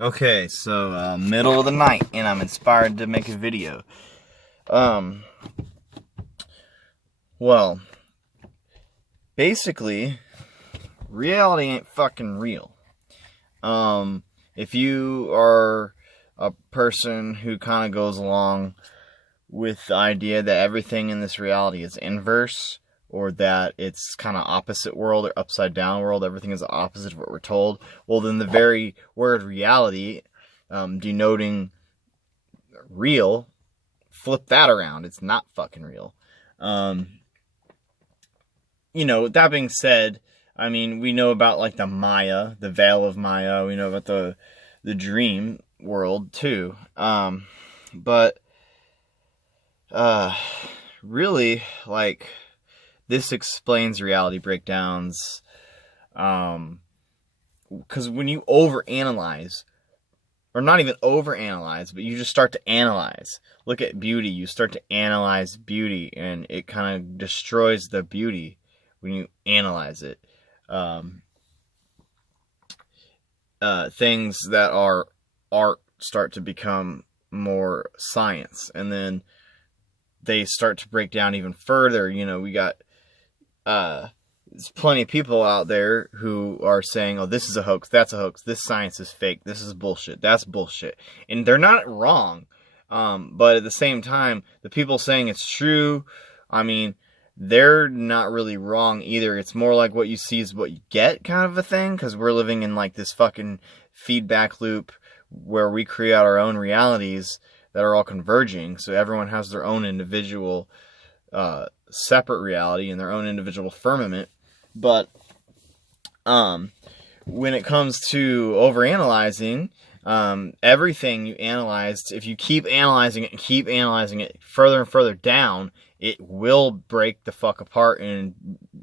Okay, so middle of the night, and I'm inspired to make a video. Um, well, basically, reality ain't fucking real. If you are a person who kind of goes along with the idea that everything in this reality is inverse, or that it's kind of opposite world or upside down world, everything is the opposite of what we're told, well, then the very word reality, denoting real, flip that around. It's not fucking real. That being said, I mean, we know about like the Maya, the veil of Maya. We know about the dream world too. But really, like, this explains reality breakdowns. Because when you overanalyze, or not even overanalyze, but you just start to analyze. Look at beauty. You start to analyze beauty, and it kind of destroys the beauty when you analyze it. Things that are art start to become more science, and then they start to break down even further. We got there's plenty of people out there who are saying, oh, this is a hoax, that's a hoax, this science is fake, this is bullshit, that's bullshit. And they're not wrong. But at the same time, the people saying it's true, I mean, they're not really wrong either. It's more like what you see is what you get kind of a thing, because we're living in like this fucking feedback loop where we create our own realities that are all converging. So everyone has their own individual separate reality and their own individual firmament. But when it comes to overanalyzing, everything you analyzed, if you keep analyzing it and keep analyzing it further and further down, it will break the fuck apart and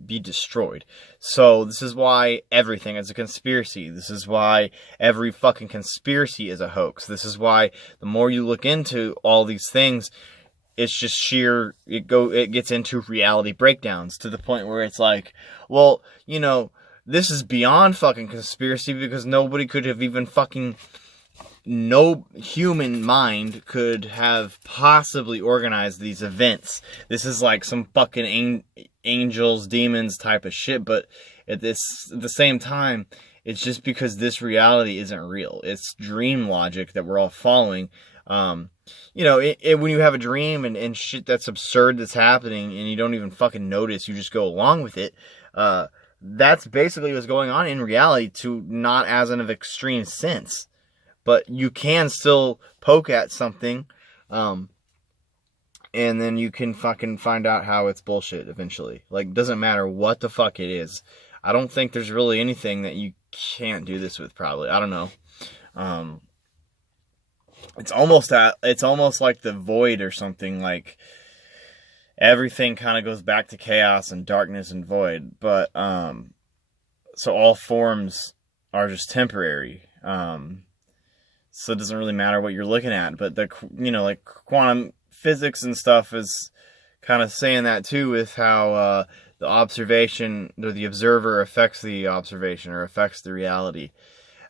be destroyed. So this is why everything is a conspiracy. This is why every fucking conspiracy is a hoax. This is why the more you look into all these things, it's just sheer, it gets into reality breakdowns to the point where it's like, well, this is beyond fucking conspiracy, because nobody could have even fucking, no human mind could have possibly organized these events. This is like some fucking angels, demons type of shit. But at the same time, it's just because this reality isn't real. It's dream logic that we're all following. When you have a dream and shit that's absurd that's happening and you don't even fucking notice, you just go along with it. That's basically what's going on in reality, to not as an extreme sense. But you can still poke at something, and then you can fucking find out how it's bullshit eventually. Like, doesn't matter what the fuck it is. I don't think there's really anything that you can't do this with, probably. I don't know. It's almost like the void or something. Like, everything kind of goes back to chaos and darkness and void. But, so all forms are just temporary. So it doesn't really matter what you're looking at. But like quantum physics and stuff is kind of saying that too, with how the observation, or the observer, affects the observation, or affects the reality.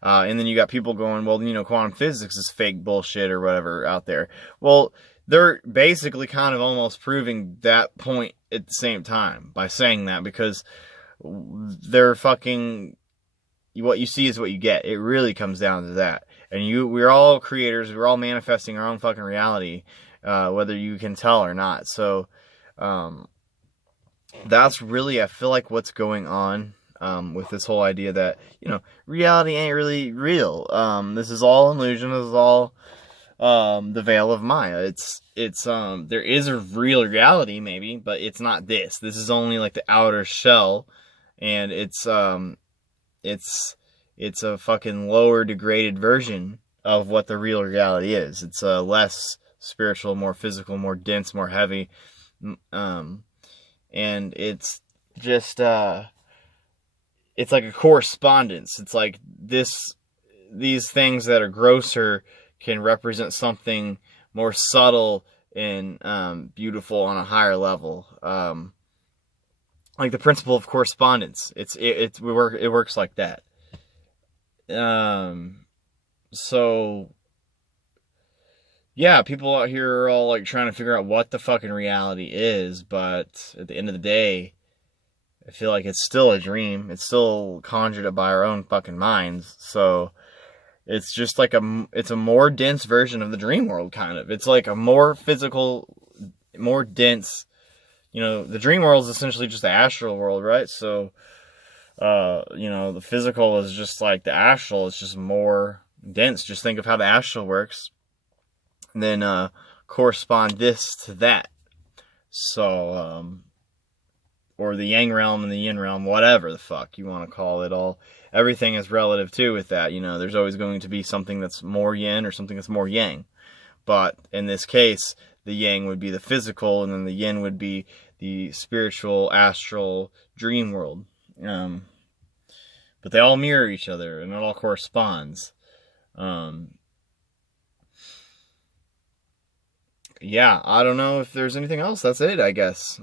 And then you got people going, well, quantum physics is fake bullshit or whatever out there. Well, they're basically kind of almost proving that point at the same time by saying that, because they're fucking, what you see is what you get. It really comes down to that. And we're all creators. We're all manifesting our own fucking reality, whether you can tell or not. So, that's really, I feel like, what's going on, with this whole idea that, reality ain't really real. This is all illusion. This is all, the veil of Maya. There is a real reality maybe, but it's not this. This is only like the outer shell, and it's a fucking lower degraded version of what the real reality is. It's less spiritual, more physical, more dense, more heavy. And it's just, it's like a correspondence. It's like these things that are grosser can represent something more subtle and beautiful on a higher level. Like the principle of correspondence. It works like that. So yeah, people out here are all like trying to figure out what the fucking reality is, but at the end of the day, I feel like it's still a dream. It's still conjured up by our own fucking minds. So it's just like it's a more dense version of the dream world, kind of. It's like a more physical, more dense. The dream world is essentially just the astral world, right? So, the physical is just like the astral. It's just more dense. Just think of how the astral works, and then correspond this to that. So, or the yang realm and the yin realm, whatever the fuck you want to call it all. Everything is relative too with that. There's always going to be something that's more yin or something that's more yang. But in this case, the yang would be the physical, and then the yin would be the spiritual, astral, dream world. But they all mirror each other, and it all corresponds. Yeah, I don't know if there's anything else. That's it, I guess.